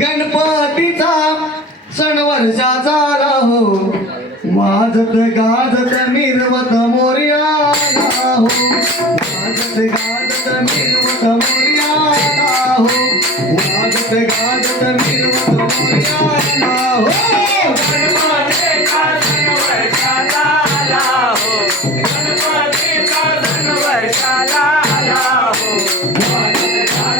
गणपतीचा सण वर्षा झाला हो. वाजत गाजत मिरवत मोर्याला हो. वाजत गाजत मिरवत मोर्याला हो. वाजत गाजत मिरवत मोर्याला हो. Hallelujah.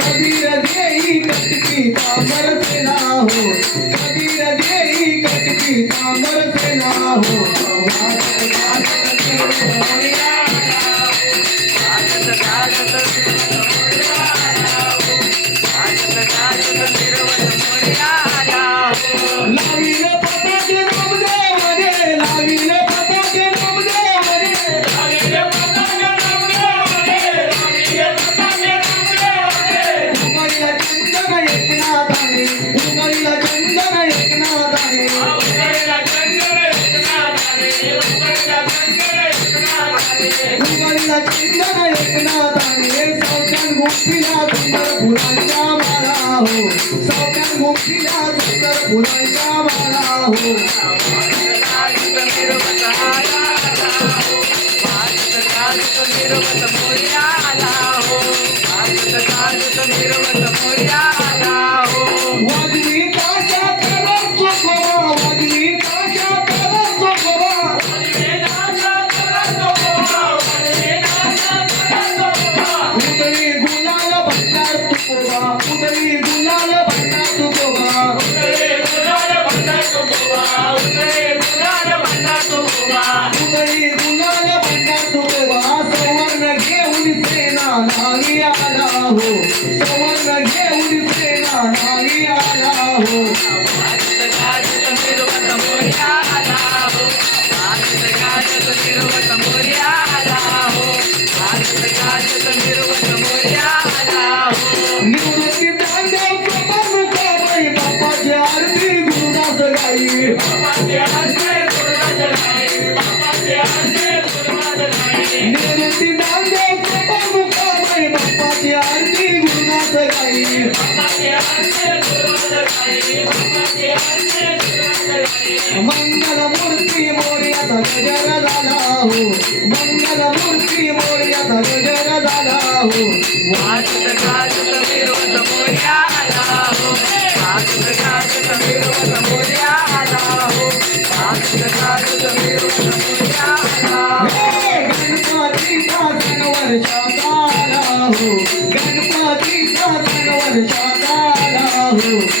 कबीर देई कटकी कामर से ना हो कबीर देई कटकी कामर से ना हो Yeah. फुलांच्या माळा हो. सावकार मुक्तीला धोतर फुलांच्या माळा हो. निर्वत मोर्या आला हो. निर्वत मोर्या మంగళమూర్తి మోర్య సగజరదాహు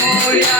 буря.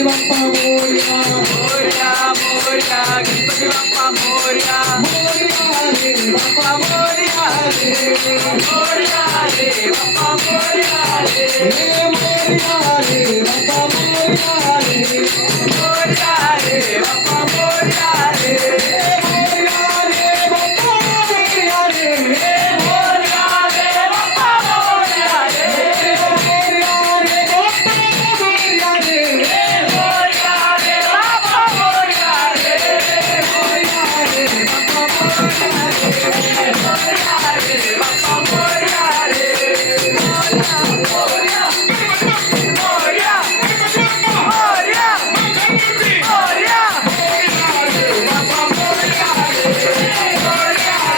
गणपती बाप्पा मोरया मोरया मोरया गणपती बाप्पा मोरया मोरया रे बाप्पा मोरया रे मोरया रे बाप्पा मोरया रे